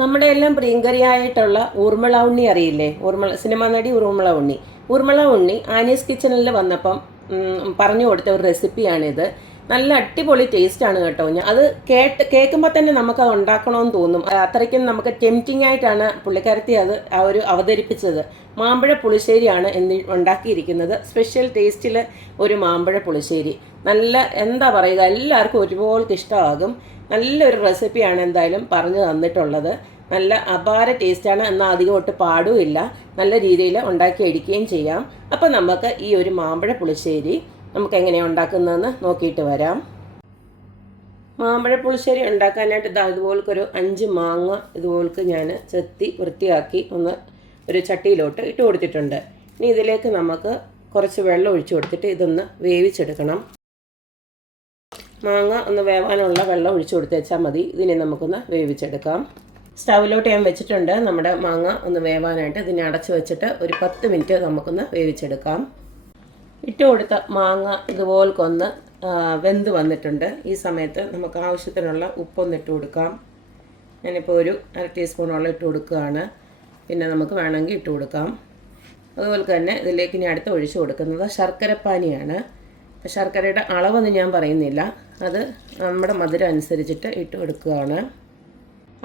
നമ്മുടെ എല്ലാം പ്രിയങ്കരിയായിട്ടുള്ള ഊർമിള ഉണ്ണി അറിയില്ലേ? സിനിമാ നടി ഊർമിള ഉണ്ണി. ഊർമിള ഉണ്ണി ആനീസ് കിച്ചണിൽ വന്നപ്പം പറഞ്ഞു കൊടുത്ത ഒരു റെസിപ്പിയാണിത്. നല്ല അടിപൊളി ടേസ്റ്റാണ് കേട്ടോ. അത് കേൾക്കുമ്പോൾ തന്നെ നമുക്കത് ഉണ്ടാക്കണമെന്ന് തോന്നും. അത്രയ്ക്കും നമുക്ക് ടെംപ്റ്റിംഗ് ആയിട്ടാണ് പുള്ളിക്കാരത്തി അത് അവതരിപ്പിച്ചത്. മാമ്പഴ പുളിശ്ശേരിയാണ് ഉണ്ടാക്കിയിരിക്കുന്നത്. സ്പെഷ്യൽ ടേസ്റ്റിൽ ഒരു മാമ്പഴ പുളിശ്ശേരി. നല്ല എന്താ പറയുക, എല്ലാവർക്കും ഒരുപോലെ ഇഷ്ടമാകും. നല്ലൊരു റെസിപ്പിയാണ് എന്തായാലും പറഞ്ഞു തന്നിട്ടുള്ളത്. നല്ല അപാര ടേസ്റ്റാണ്, എന്നാൽ അധികം ഒട്ട് പാടുമില്ല. നല്ല രീതിയിൽ ഉണ്ടാക്കി എടുക്കുകയും ചെയ്യാം. അപ്പം നമുക്ക് ഈ ഒരു മാമ്പഴ പുളിശ്ശേരി നമുക്ക് എങ്ങനെയാണ് ഉണ്ടാക്കുന്നതെന്ന് നോക്കിയിട്ട് വരാം. മാമ്പഴ പുളിശ്ശേരി ഉണ്ടാക്കാനായിട്ട് ഇതുപോലൊരു 5 മാങ്ങ ഇതുപോലക്ക് ഞാൻ ചെത്തി വൃത്തിയാക്കി ഒരു ചട്ടിയിലോട്ട് ഇട്ട് കൊടുത്തിട്ടുണ്ട്. ഇനി ഇതിലേക്ക് നമുക്ക് കുറച്ച് വെള്ളം ഒഴിച്ചു കൊടുത്തിട്ട് ഇതൊന്ന് വേവിച്ചെടുക്കണം. മാങ്ങ ഒന്ന് വേവാനുള്ള വെള്ളം ഒഴിച്ചു കൊടുത്ത് വെച്ചാൽ മതി. ഇതിനെ നമുക്കൊന്ന് വേവിച്ചെടുക്കാം. സ്റ്റൗവിലോട്ട് ഞാൻ വെച്ചിട്ടുണ്ട് നമ്മുടെ മാങ്ങ ഒന്ന് വേവാനായിട്ട്. ഇതിനെ അടച്ചു വെച്ചിട്ട് ഒരു 10 മിനിറ്റ് നമുക്കൊന്ന് വേവിച്ചെടുക്കാം. ഇട്ട് കൊടുത്ത മാങ്ങ ഇതുപോലൊന്ന് വെന്ത് വന്നിട്ടുണ്ട്. ഈ സമയത്ത് നമുക്ക് ആവശ്യത്തിനുള്ള ഉപ്പൊന്ന് ഇട്ട് കൊടുക്കാം. ഞാനിപ്പോൾ ഒരു 1/2 ടീസ്പൂണോളം ഇട്ട് കൊടുക്കുകയാണ്. പിന്നെ നമുക്ക് വേണമെങ്കിൽ ഇട്ട് കൊടുക്കാം. അതുപോലെ തന്നെ ഇതിലേക്ക് ഇനി അടുത്ത് ഒഴിച്ചു കൊടുക്കുന്നത് ശർക്കരപ്പാനിയാണ്. ശർക്കരയുടെ അളവൊന്നും ഞാൻ പറയുന്നില്ല, അത് നമ്മുടെ മധുരം അനുസരിച്ചിട്ട് ഇട്ട് കൊടുക്കുകയാണ്.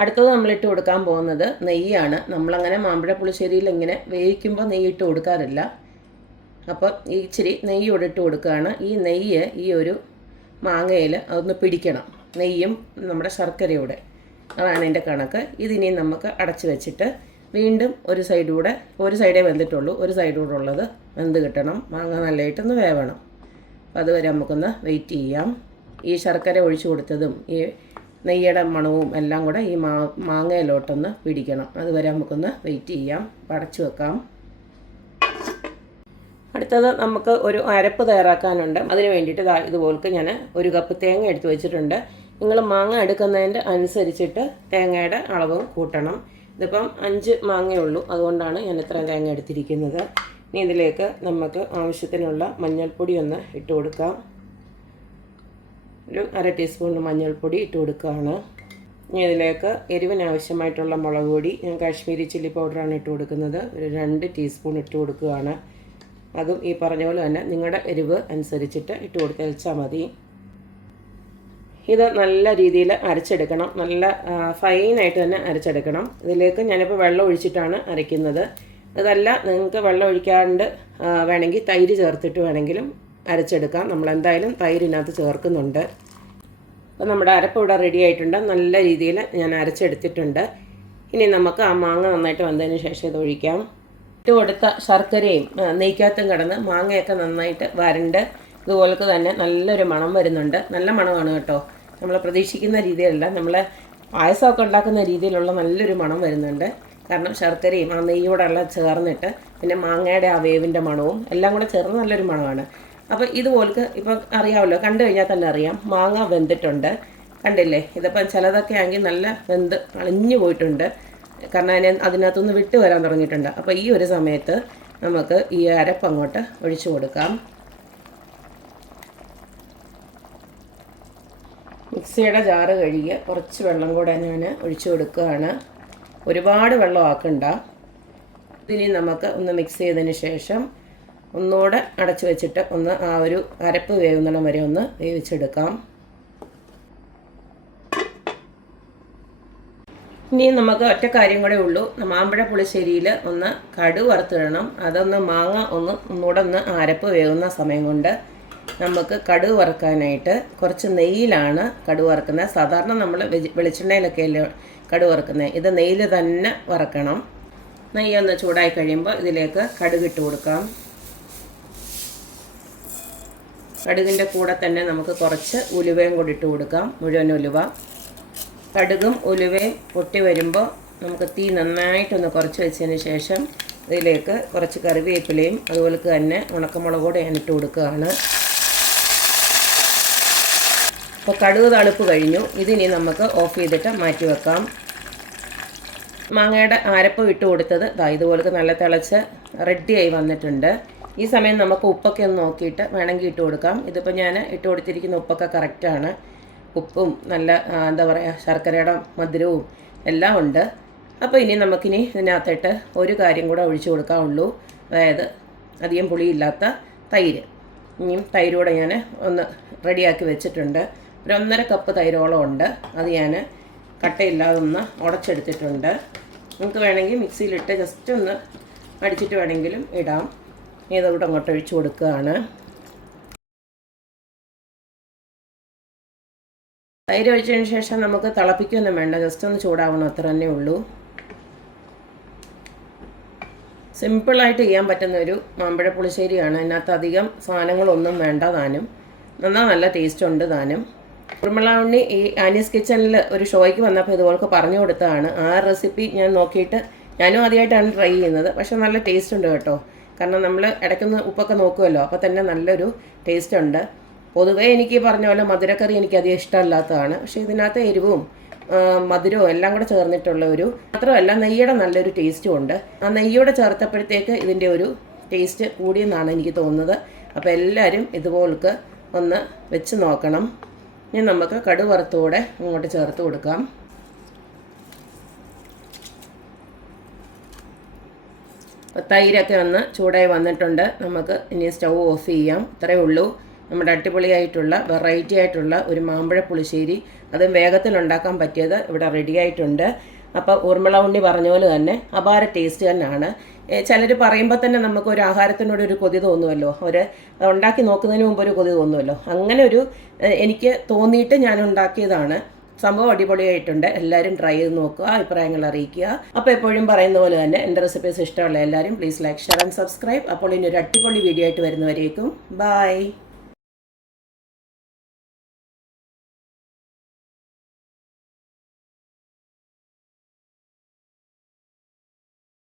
അടുത്തത് നമ്മളിട്ട് കൊടുക്കാൻ പോകുന്നത് നെയ്യാണ്. നമ്മളങ്ങനെ മാമ്പഴ പുളിശ്ശേരിയിൽ ഇങ്ങനെ വേവിക്കുമ്പോൾ നെയ്യ് ഇട്ട് കൊടുക്കാറില്ല. അപ്പോൾ ഇച്ചിരി നെയ്യോടെ ഇട്ട് കൊടുക്കുകയാണ്. ഈ നെയ്യ് ഈ ഒരു മാങ്ങയിൽ അതൊന്ന് പിടിക്കണം, നെയ്യും നമ്മുടെ ശർക്കരയോടെ. അതാണ് എൻ്റെ കണക്ക്. ഇതിനി നമുക്ക് അടച്ച് വെച്ചിട്ട് വീണ്ടും ഒരു സൈഡേ വെന്തിട്ടുള്ളൂ, ഒരു സൈഡൂടെ ഉള്ളത് വെന്ത് കിട്ടണം. മാങ്ങ നല്ലതായിട്ടൊന്ന് വേവണം. അപ്പോൾ അതുവരെ നമുക്കൊന്ന് വെയിറ്റ് ചെയ്യാം. ഈ ശർക്കര ഒഴിച്ചു കൊടുത്തതും ഈ നെയ്യുടെ മണവും എല്ലാം കൂടെ ഈ മാങ്ങയിലോട്ടൊന്ന് പിടിക്കണം. അതുവരെ നമുക്കൊന്ന് വെയിറ്റ് ചെയ്യാം. അടച്ചു വെക്കാം. അടുത്തത് നമുക്ക് ഒരു അരപ്പ് തയ്യാറാക്കാനുണ്ട്. അതിന് വേണ്ടിയിട്ട് ഇതുപോലക്ക് ഞാൻ 1 കപ്പ് തേങ്ങ എടുത്ത് വെച്ചിട്ടുണ്ട്. നിങ്ങൾ മാങ്ങ എടുക്കുന്നതിൻ്റെ അനുസരിച്ചിട്ട് തേങ്ങയുടെ അളവും കൂട്ടണം. ഇതിപ്പം 5 മാങ്ങയുള്ളൂ, അതുകൊണ്ടാണ് ഞാൻ ഇത്രയും തേങ്ങ എടുത്തിരിക്കുന്നത്. ഇനി ഇതിലേക്ക് നമുക്ക് ആവശ്യത്തിനുള്ള മഞ്ഞൾപ്പൊടി ഒന്ന് ഇട്ട് കൊടുക്കാം. ഒരു 1/2 ടീസ്പൂൺ മഞ്ഞൾപ്പൊടി ഇട്ട് കൊടുക്കുകയാണ്. ഇനി ഇതിലേക്ക് എരിവിന് ആവശ്യമായിട്ടുള്ള മുളക് പൊടി, ഞാൻ കാശ്മീരി ചില്ലി പൗഡറാണ് ഇട്ട് കൊടുക്കുന്നത്. ഒരു 2 ടീസ്പൂൺ ഇട്ട് കൊടുക്കുകയാണ്. അതും ഈ പറഞ്ഞ പോലെ തന്നെ നിങ്ങളുടെ എരിവ് അനുസരിച്ചിട്ട് ഇട്ട് കൊടുത്താൽ മതി. ഇത് നല്ല രീതിയിൽ അരച്ചെടുക്കണം, നല്ല ഫൈനായിട്ട് തന്നെ അരച്ചെടുക്കണം. ഇതിലേക്ക് ഞാനിപ്പോൾ വെള്ളം ഒഴിച്ചിട്ടാണ് അരയ്ക്കുന്നത്. അതല്ല, നിങ്ങൾക്ക് വെള്ളം ഒഴിക്കാണ്ട് വേണമെങ്കിൽ തൈര് ചേർത്തിട്ട് വേണമെങ്കിലും അരച്ചെടുക്കാം. നമ്മളെന്തായാലും തൈരിനകത്ത് ചേർക്കുന്നുണ്ട്. അപ്പോൾ നമ്മുടെ അരപ്പ് ഇവിടെ റെഡി ആയിട്ടുണ്ട്. നല്ല രീതിയിൽ ഞാൻ അരച്ചെടുത്തിട്ടുണ്ട്. ഇനി നമുക്ക് ആ മാങ്ങ നന്നായിട്ട് വന്നതിന് ശേഷം ഇത് ഒഴിക്കാം. ഇട്ട് കൊടുത്ത ശർക്കരയും നെയ്ക്കകത്തും കിടന്ന് മാങ്ങയൊക്കെ നന്നായിട്ട് വരണ്ട് ഇതുപോലൊക്കെ തന്നെ നല്ലൊരു മണം വരുന്നുണ്ട്. നല്ല മണമാണ് കേട്ടോ. നമ്മൾ പ്രതീക്ഷിക്കുന്ന രീതിയിലല്ല, നമ്മൾ പായസമൊക്കെ ഉണ്ടാക്കുന്ന രീതിയിലുള്ള നല്ലൊരു മണം വരുന്നുണ്ട്. കാരണം ശർക്കരയും ആ നെയ്യോടെല്ലാം ചേർന്നിട്ട് പിന്നെ മാങ്ങയുടെ ആ വേവിൻ്റെ മണവും എല്ലാം കൂടെ ചേർന്ന് നല്ലൊരു മണമാണ്. അപ്പോൾ ഇതുപോലക്ക് ഇപ്പോൾ അറിയാമല്ലോ, കണ്ടു കഴിഞ്ഞാൽ തന്നെ അറിയാം മാങ്ങ വെന്തിട്ടുണ്ട്. കണ്ടില്ലേ? ഇതിപ്പം ചിലതൊക്കെ ആണെങ്കിൽ നല്ല വെന്ത് അളിഞ്ഞു പോയിട്ടുണ്ട്. കാരണം അതിനകത്തുനിന്ന് വിട്ട് വരാൻ തുടങ്ങിയിട്ടുണ്ട്. അപ്പോൾ ഈ ഒരു സമയത്ത് നമുക്ക് ഈ അരപ്പ് അങ്ങോട്ട് ഒഴിച്ചു കൊടുക്കാം. മിക്സിയുടെ ജാറ് കഴുകി കുറച്ച് വെള്ളം കൂടെ ഞാൻ ഒഴിച്ചു കൊടുക്കുകയാണ്. ഒരുപാട് വെള്ളം ആക്കണ്ട. ഇതിനി നമുക്ക് ഒന്ന് മിക്സ് ചെയ്തതിന് ശേഷം ഒന്നുകൂടെ അടച്ചു വെച്ചിട്ട് ആ ഒരു അരപ്പ് വേവുന്നിടം വരെ ഒന്ന് വേവിച്ചെടുക്കാം. ഇനി നമുക്ക് ഒറ്റ കാര്യം കൂടെ ഉള്ളൂ. മാമ്പഴ പുളിശ്ശേരിയിൽ ഒന്ന് കടുക് വറുത്തിടണം. അതൊന്ന് മാങ്ങ ഒന്നുകൂടെ അരപ്പ് വേവുന്ന സമയം കൊണ്ട് നമുക്ക് കടുക് വറുക്കാനായിട്ട് കുറച്ച് നെയ്യിലാണ് കടുക് വറുക്കുന്നത്. സാധാരണ നമ്മൾ വെളിച്ചെണ്ണയിലൊക്കെ അല്ലേ കടുക് വറുക്കുന്നത്. ഇത് നെയ്യിൽ തന്നെ വറക്കണം. നെയ്യൊന്ന് ചൂടായി കഴിയുമ്പോൾ ഇതിലേക്ക് കടുക് ഇട്ട് കൊടുക്കാം. കടുകിൻ്റെ കൂടെ തന്നെ നമുക്ക് കുറച്ച് ഉലുവയും കൂടി ഇട്ട് കൊടുക്കാം, മുഴുവൻ ഉലുവ. കടുകും ഉലുവയും പൊട്ടി വരുമ്പോൾ നമുക്ക് തീ നന്നായിട്ടൊന്ന് കുറച്ച് വെച്ചതിന് ശേഷം ഇതിലേക്ക് കുറച്ച് കറിവേപ്പിലയും അതുപോലെ തന്നെ ഉണക്കമുളക് കൂടെ ഞാൻ ഇട്ട് കൊടുക്കുകയാണ്. അപ്പോൾ കടുക് തണുപ്പ് കഴിഞ്ഞു. ഇതിനി നമുക്ക് ഓഫ് ചെയ്തിട്ട് മാറ്റി വെക്കാം. മാങ്ങയുടെ അരപ്പ് ഇട്ട് കൊടുത്തത് ഇതുപോലെ നല്ല തിളച്ച് റെഡിയായി വന്നിട്ടുണ്ട്. ഈ സമയം നമുക്ക് ഉപ്പൊക്കെ ഒന്ന് നോക്കിയിട്ട് വേണമെങ്കിൽ ഇട്ട് കൊടുക്കാം. ഇതിപ്പോൾ ഞാൻ ഇട്ട് കൊടുത്തിരിക്കുന്ന ഉപ്പൊക്കെ കറക്റ്റാണ്. ഉപ്പും നല്ല എന്താ പറയുക ശർക്കരയുടെ മധുരവും എല്ലാം ഉണ്ട്. അപ്പോൾ ഇനി നമുക്കിനി ഇതിനകത്തിട്ട് ഒരു കാര്യം കൂടെ ഒഴിച്ചു കൊടുക്കാവുള്ളൂ, അതായത് അധികം പുളിയില്ലാത്ത തൈര്. ഇനിയും തൈരൂടെ ഞാൻ ഒന്ന് റെഡിയാക്കി വെച്ചിട്ടുണ്ട്. ഒരു 1.5 കപ്പ് തൈരോളം ഉണ്ട്. അത് ഞാൻ കട്ടയില്ലാതെ ഒന്ന് ഉടച്ചെടുത്തിട്ടുണ്ട്. നമുക്ക് വേണമെങ്കിൽ മിക്സിയിലിട്ട് ജസ്റ്റ് ഒന്ന് അടിച്ചിട്ട് വേണമെങ്കിലും ഇടാം. ഇതോടെ അങ്ങോട്ട് ഒഴിച്ചു കൊടുക്കുകയാണ്. തൈര് ഒഴിച്ചതിന് ശേഷം നമുക്ക് തിളപ്പിക്കുകയൊന്നും വേണ്ട, ജസ്റ്റ് ഒന്ന് ചൂടാവണം, അത്ര തന്നെ ഉള്ളൂ. സിമ്പിളായിട്ട് ചെയ്യാൻ പറ്റുന്നൊരു മാമ്പഴ പുളിശ്ശേരിയാണ്. അതിനകത്ത് അധികം സാധനങ്ങളൊന്നും വേണ്ട താനും. നല്ല ടേസ്റ്റ് ഉണ്ട് താനും. കുറുമള ഉണ്ണി ഈ ആനീസ് കിച്ചണിൽ ഒരു ഷോയ്ക്ക് വന്നപ്പോൾ ഇതുപോലെ പറഞ്ഞു കൊടുത്തതാണ്. ആ റെസിപ്പി ഞാൻ നോക്കിയിട്ട് ഞാനും ആദ്യമായിട്ടാണ് ട്രൈ ചെയ്യുന്നത്. പക്ഷെ നല്ല ടേസ്റ്റ് ഉണ്ട് കേട്ടോ. കാരണം നമ്മൾ ഇടയ്ക്കൊന്ന് ഉപ്പൊക്കെ നോക്കുമല്ലോ, അപ്പോൾ തന്നെ നല്ലൊരു ടേസ്റ്റ് ഉണ്ട്. പൊതുവേ എനിക്ക് പറഞ്ഞ പോലെ മധുരക്കറി എനിക്കധികം ഇഷ്ടമല്ലാത്തതാണ്. പക്ഷേ ഇതിനകത്ത് എരിവും മധുരവും എല്ലാം കൂടെ ചേർന്നിട്ടുള്ള ഒരു, മാത്രമല്ല നെയ്യുടെ നല്ലൊരു ടേസ്റ്റും ഉണ്ട്. ആ നെയ്യോടെ ചേർത്തപ്പോഴത്തേക്ക് ഇതിൻ്റെ ഒരു ടേസ്റ്റ് കൂടിയെന്നാണ് എനിക്ക് തോന്നുന്നത്. അപ്പോൾ എല്ലാവരും ഇതുപോലൊക്കെ ഒന്ന് വെച്ച് നോക്കണം. ഇനി നമുക്ക് കടുക് വറുത്തുകൂടെ ഇങ്ങോട്ട് ചേർത്ത് കൊടുക്കാം. തൈരൊക്കെ ഒന്ന് ചൂടായി വന്നിട്ടുണ്ട്. നമുക്ക് ഇനി സ്റ്റൗ ഓഫ് ചെയ്യാം. ഇത്രയേ ഉള്ളൂ നമ്മുടെ അടിപൊളിയായിട്ടുള്ള വെറൈറ്റി ആയിട്ടുള്ള ഒരു മാമ്പഴ പുളിശ്ശേരി. അതും വേഗത്തിലുണ്ടാക്കാൻ പറ്റിയത് ഇവിടെ റെഡി ആയിട്ടുണ്ട്. അപ്പോൾ ഊർമിള ഉണ്ണി പറഞ്ഞ പോലെ തന്നെ അപാര ടേസ്റ്റ് തന്നെയാണ്. ചിലർ പറയുമ്പോൾ തന്നെ നമുക്ക് ഒരു ആഹാരത്തിനോട് ഒരു കൊതി തോന്നുമല്ലോ, ഉണ്ടാക്കി നോക്കുന്നതിന് മുമ്പ് ഒരു കൊതി തോന്നുമല്ലോ. അങ്ങനെ ഒരു എനിക്ക് തോന്നിയിട്ട് ഞാൻ ഉണ്ടാക്കിയതാണ്. സംഭവം അടിപൊളിയായിട്ടുണ്ട്. എല്ലാവരും ട്രൈ ചെയ്ത് നോക്കുക, അഭിപ്രായങ്ങൾ അറിയിക്കുക. അപ്പോൾ എപ്പോഴും പറയുന്ന പോലെ തന്നെ എൻ്റെ റെസിപ്പീസ് ഇഷ്ടമുള്ള എല്ലാവരും please like, share and subscribe. അപ്പോൾ ഇനി ഒരു അടിപൊളി വീഡിയോ ആയിട്ട് വരുന്നവരേക്കും ബൈ.